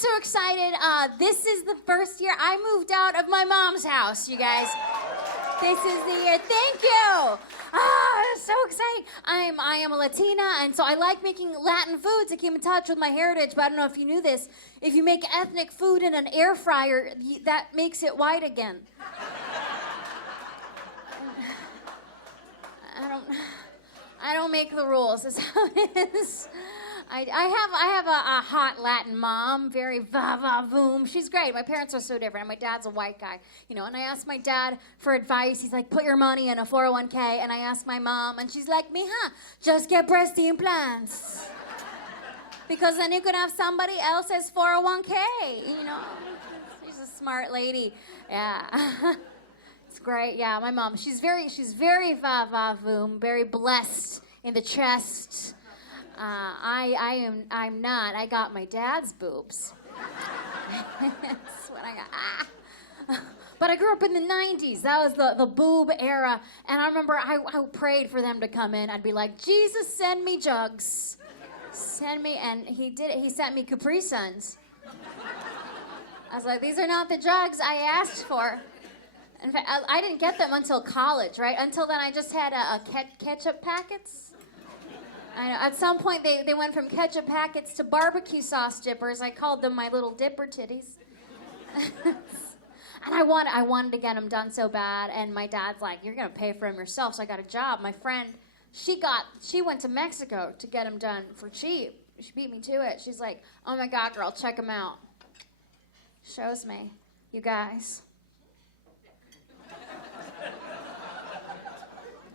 so excited. This is the first year I moved out of my mom's house, you guys. This is the year. Thank you. So exciting. I am a Latina, and so I like making Latin food to keep in touch with my heritage, but I don't know if you knew this. If you make ethnic food in an air fryer, that makes it white again. I don't make the rules. That's how it is. I have a hot Latin mom, very va-va-voom. She's great. My parents are so different. My dad's a white guy, and I asked my dad for advice. He's like, put your money in a 401k. And I asked my mom, and she's like, mija, just get breast implants. Because then you could have somebody else's 401k, She's a smart lady. Yeah. It's great. Yeah, my mom, she's very va-va-voom, very blessed in the chest. I'm not. I got my dad's boobs. That's what I got. But I grew up in the 90s. That was the boob era. And I remember I prayed for them to come in. I'd be like, Jesus, send me jugs. Send me. And he did it. He sent me Capri Suns. I was like, these are not the jugs I asked for. In fact, I didn't get them until college, right? Until then, I just had ketchup packets. I know. At some point, they went from ketchup packets to barbecue sauce dippers. I called them my little dipper titties. And I wanted to get them done so bad. And my dad's like, you're going to pay for them yourself. So I got a job. My friend, she went to Mexico to get them done for cheap. She beat me to it. She's like, oh, my God, girl, check them out. Shows me. You guys.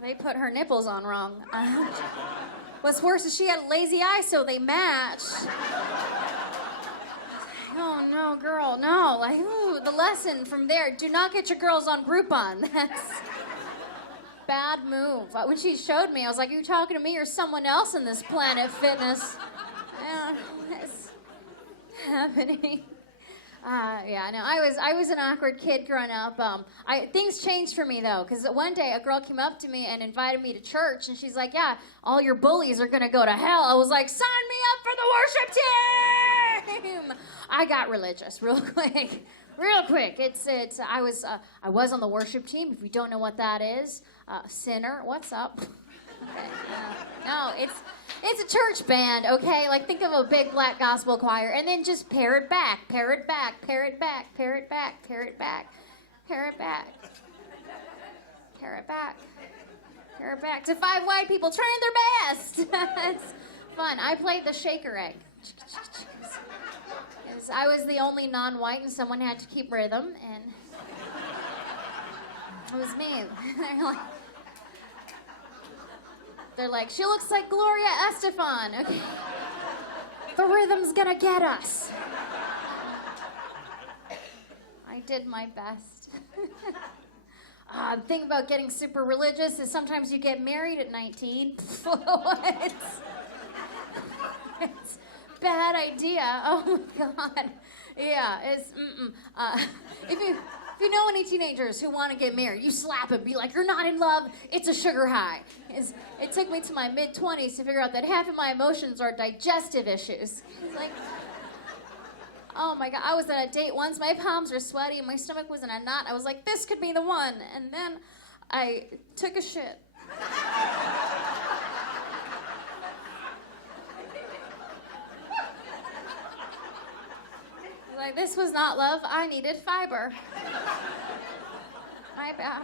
They put her nipples on wrong. What's worse is she had a lazy eye, so they matched. Oh, no, girl, no. Like, ooh, the lesson from there, do not get your girls on Groupon. That's bad move. When she showed me, I was like, are you talking to me or someone else in this Planet Fitness? I don't know what's happening. Yeah, no, I was an awkward kid growing up. Things changed for me, though, because one day a girl came up to me and invited me to church, and she's like, yeah, all your bullies are going to go to hell. I was like, sign me up for the worship team! I got religious real quick. Real quick. I was on the worship team. If you don't know what that is, sinner, what's up? Okay. No, it's a church band, okay? Like, think of a big black gospel choir, and then just pare it back, pare it back, pare it back, pare it back, pare it back, pare it back, pare it back, pare it back to 5 white people trying their best. It's fun. I played the shaker egg. I was the only non-white, and someone had to keep rhythm, and it was me. They're like, she looks like Gloria Estefan. Okay. The rhythm's gonna get us. I did my best. The thing about getting super religious is sometimes you get married at 19. What? It's bad idea. Oh my God. Yeah, it's if you know any teenagers who want to get married, you slap them, be like, you're not in love, it's a sugar high. It took me to my mid-20s to figure out that half of my emotions are digestive issues. It's like, oh my God, I was at a date once, my palms were sweaty and my stomach was in a knot. I was like, this could be the one. And then I took a shit. Like, this was not love. I needed fiber. My bad.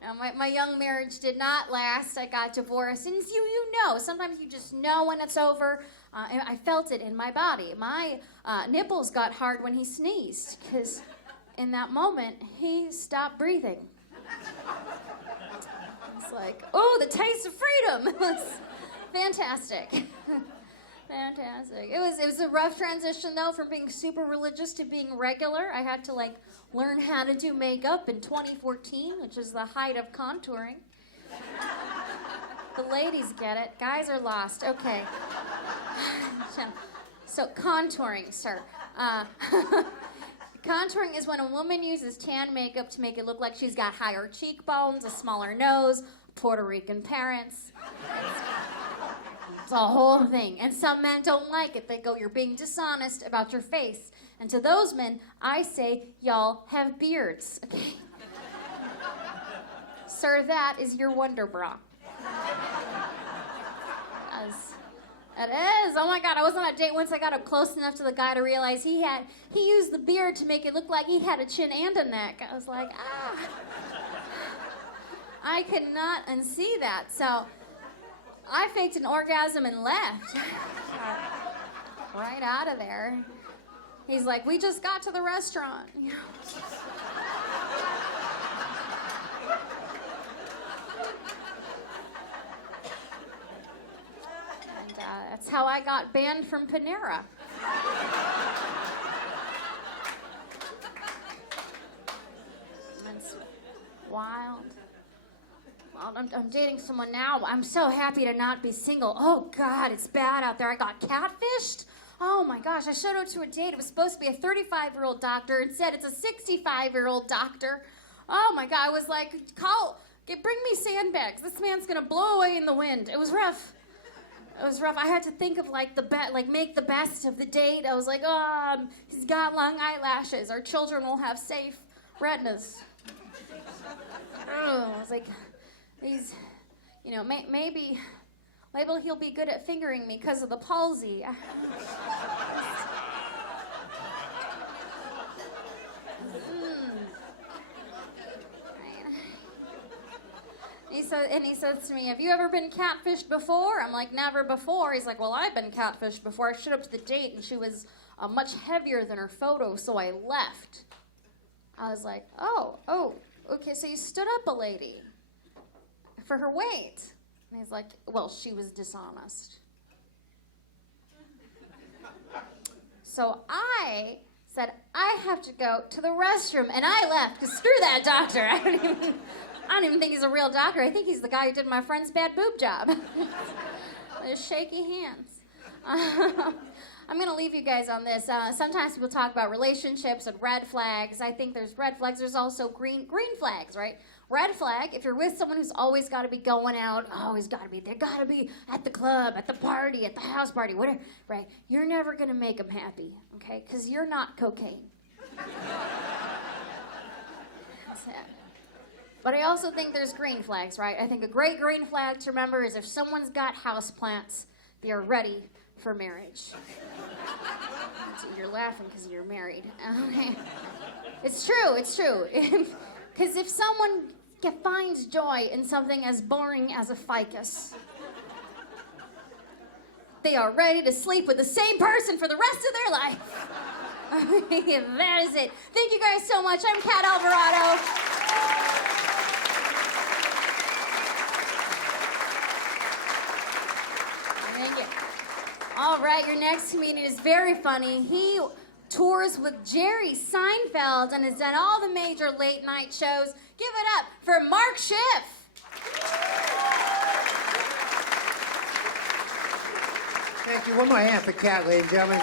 Now, my young marriage did not last. I got divorced. And you know, sometimes you just know when it's over. And I felt it in my body. My nipples got hard when he sneezed, because in that moment, he stopped breathing. It's like, oh, the taste of freedom. It was fantastic. Fantastic. It was a rough transition, though, from being super religious to being regular. I had to, learn how to do makeup in 2014, which is the height of contouring. The ladies get it. Guys are lost. Okay. So, contouring, sir. Contouring is when a woman uses tan makeup to make it look like she's got higher cheekbones, a smaller nose, Puerto Rican parents. It's a whole thing. And some men don't like it. They go, you're being dishonest about your face. And to those men, I say, y'all have beards, okay? Sir, that is your wonder bra. It is. Oh my God, I was on a date once. I got up close enough to the guy to realize he used the beard to make it look like he had a chin and a neck. I was like, I could not unsee that. So I faked an orgasm and left. Right out of there. He's like, we just got to the restaurant. That's how I got banned from Panera. That's wild. Well, I'm dating someone now. I'm so happy to not be single. Oh, God, it's bad out there. I got catfished. Oh, my gosh. I showed up to a date. It was supposed to be a 35-year-old doctor. Instead, it's a 65-year-old doctor. Oh, my God. I was like, bring me sandbags. This man's going to blow away in the wind. It was rough. It was rough. I had to think of make the best of the date. I was like, he's got long eyelashes. Our children will have safe retinas. I was like, maybe he'll be good at fingering me because of the palsy. He says to me, have you ever been catfished before? I'm like, never before. He's like, well, I've been catfished before. I showed up to the date, and she was much heavier than her photo, so I left. I was like, oh, okay, so you stood up a lady for her weight. And he's like, well, she was dishonest. So I said, I have to go to the restroom, and I left, because screw that doctor. I don't even think he's a real doctor. I think he's the guy who did my friend's bad boob job. With shaky hands. I'm going to leave you guys on this. Sometimes people talk about relationships and red flags. I think there's red flags. There's also green flags, right? Red flag, if you're with someone who's always got to be going out, always got to be, they got to be at the club, at the party, at the house party, whatever, right? You're never going to make them happy, okay? Because you're not cocaine. That's it. But I also think there's green flags, right? I think a great green flag to remember is if someone's got houseplants, they are ready for marriage. You're laughing because you're married. Okay. It's true. Because if someone finds joy in something as boring as a ficus, they are ready to sleep with the same person for the rest of their life. That is it. Thank you guys so much. I'm Kat Alvarado. Thank you. All right, your next comedian is very funny. He tours with Jerry Seinfeld and has done all the major late night shows. Give it up for Mark Schiff. Thank you. One more hand for Kat, ladies and gentlemen.